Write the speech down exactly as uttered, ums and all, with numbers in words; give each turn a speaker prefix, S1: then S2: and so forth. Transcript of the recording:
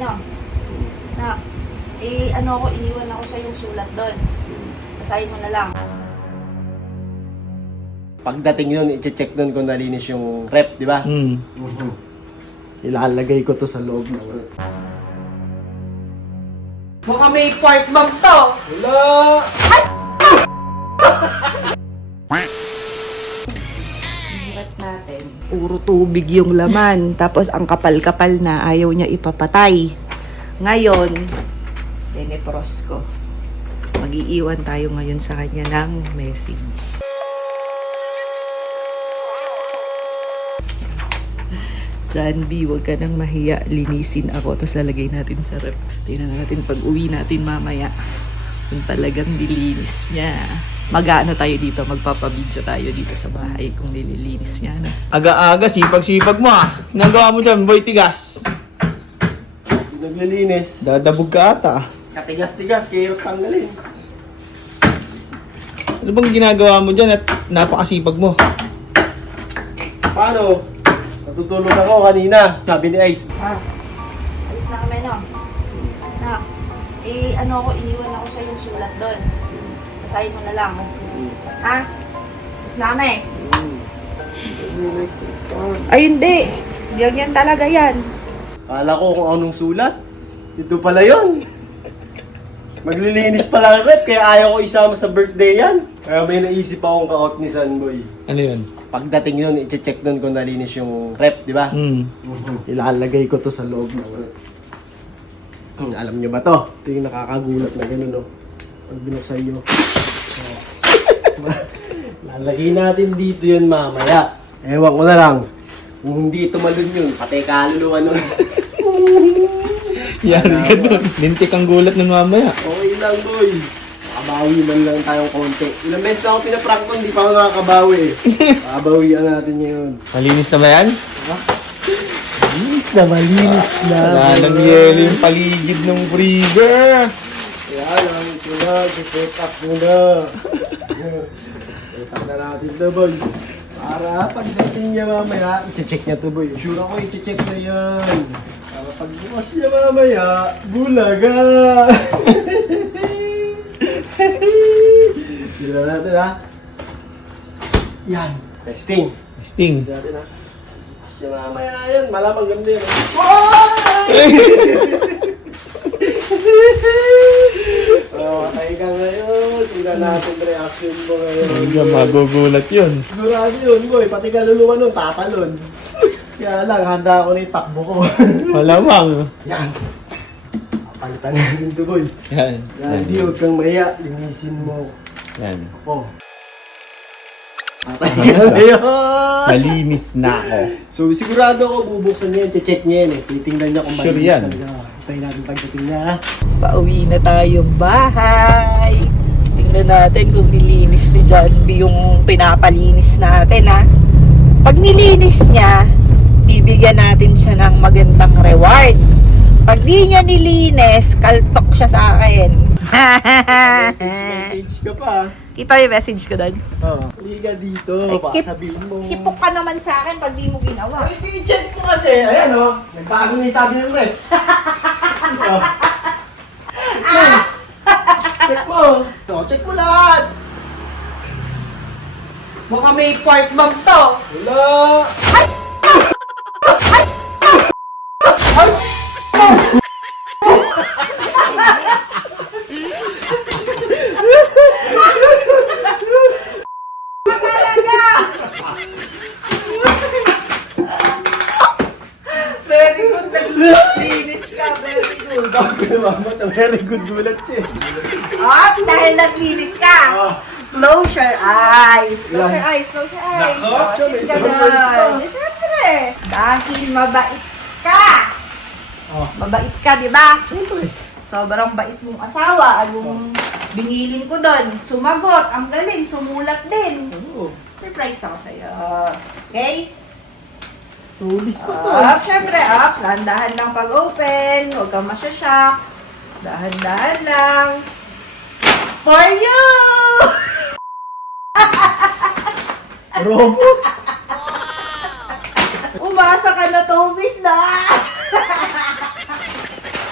S1: no? Na, eh, ano ako, iniwan ako sa yung sulat doon. Basahin mo na lang.
S2: Pagdating yun, i-check doon kung nalinis yung rep, di ba?
S3: Hmm.
S2: Mhm. Ilalagay ko to sa loob ng rep.
S1: Baka may part bomb to!
S2: Wala!
S1: Rep natin. Puro tubig yung laman. Tapos ang kapal-kapal na, ayaw niya ipapatay. Ngayon, dinepros ko. Mag-iiwan tayo ngayon sa kanya ng message. John B, huwag ka nang mahiya. Linisin ako. Tapos lalagay natin sa rep. Tingnan natin pag uwi natin mamaya. Kung talagang nilinis niya. Mag-ano tayo dito. Magpapabidyo tayo dito sa bahay kung nililinis niya. No?
S3: Aga-aga, sipag-sipag mo ah. Nagawa mo dyan, boy tigas.
S2: Naglilinis.
S3: Dadabog ka ata ah.
S2: Katigas-tigas, kaya hirap tanggalin.
S3: Ano bang ginagawa mo dyan at napakasipag mo?
S2: Paano? Natutulog ako kanina. Sabi ni Ice.
S1: Ah, alis na kami, no? Na, eh, ano ako, iniwan ako sa yung sulat doon. Basahin mo na lang. Ha? Alis na kami. Ay, hindi. Yan yan talaga yan.
S2: Kala ko kung anong sulat. Ito pala yun. Maglilinis pala ang rep, kaya ayaw ko isama sa birthday yan. Kaya may naisip akong ka-out ni Sunboy.
S3: Ano yun?
S2: Pagdating yun, i-check doon kung nalinis yung rep, di ba?
S3: Hmm.
S2: Mhm. Ilalagay ko to sa loob ng rep. Hmm, alam nyo ba to? Ito yung nakakagulat na gano'n, no? Pag binuksan nyo. Oh. Lalagay natin dito yun mamaya. Ewan ko na lang. Kung hindi tumalon yun, pati kaluluwa nun.
S3: Yan ka dun. Lintik ang gulat ng mamaya.
S2: Okay lang, boy. Makabawi man lang tayong konti. Ilang beses na ako pinaprank ko, hindi pa ako nakakabawi eh. Makabawian natin ngayon.
S3: Malinis na ba yan?
S2: Malinis na, malinis na.
S3: Wala nang yelo yung paligid ng freezer.
S2: Kaya lang, ito na, set up muna. Set up na natin to, boy. Para pagdating niya mamaya, i-check niya to, boy. Sure ako, i-check na yan. Para pagbukas niya mamaya, bulaga! Tignan natin, ha? Yan. Testing.
S3: Sting.
S2: Tignan natin, ha? Bukas niya mamaya yan. Malamang ganda yan. Oh, patay ka ngayon. Tingnan natin reaction mo ngayon.
S3: Hanggang magugulat yun.
S2: Sigurado yun, boy. Pati kaluluwa nun, tatalon. Kaya lang, handa ako na yung takbo ko.
S3: Malamang.
S2: Yan. Palitan natin ito, boy.
S3: Yan.
S2: Yan, di, huwag kang maya. Linisin mo.
S3: Yan.
S2: Oh. Patay ka ngayon.
S3: Malinis na ako.
S2: So, sigurado ako bubuksan niya yan. Che-check niya yan eh. Titingnan niya kung
S3: Sure
S2: malinis
S3: yan.
S2: talaga. Hintay natin pagdating niya, ha?
S1: Pauwi na tayong bahay. Tingnan natin kung nilinis ni John B yung pinapalinis natin, ha. Pag nilinis niya, bibigyan natin siya ng magandang reward. Pag di niya nilinis, kaltok siya sa akin.
S2: Message ka pa.
S1: Kita yung message ko doon.
S2: Oo. Liga dito.
S1: Ay,
S2: Baka
S1: kip-
S2: sabihin mo.
S1: Hipok ka naman sa akin pag di mo ginawa.
S2: Ay, i-check mo kasi. Ayan, oh. Nagbago na yung sabi ng rep. Oh. Check mo. So, check mo lahat.
S1: Baka may part bomb to.
S2: Wala.
S1: Very good. Naglinis ka. Very good.
S2: Bago naman, very good gulat siya.
S1: Ops, dahil naglinis ka.
S2: Ah.
S1: Close your eyes. Close
S2: Yan.
S1: your eyes. Close your eyes.
S2: Nako,
S1: Oh,
S2: siya, may
S1: sit ka
S2: surprise pa.
S1: doon. Eh, syempre. Dahil mabait ka.
S2: Oh.
S1: Mabait ka, di ba?
S2: Siyempre.
S1: Sobrang bait mong asawa. Anong binilin ko doon? Sumagot. Ang galing. Sumulat din.
S2: Oo.
S1: Surprise ako sa'yo. Okay?
S2: Tulis pa to.
S1: Up, syempre, up. Dahan-dahan lang pag-open. Huwag kang masyashock. Dahan-dahan lang. For you!
S2: Robos.
S1: Umasa ka na, Tobis na!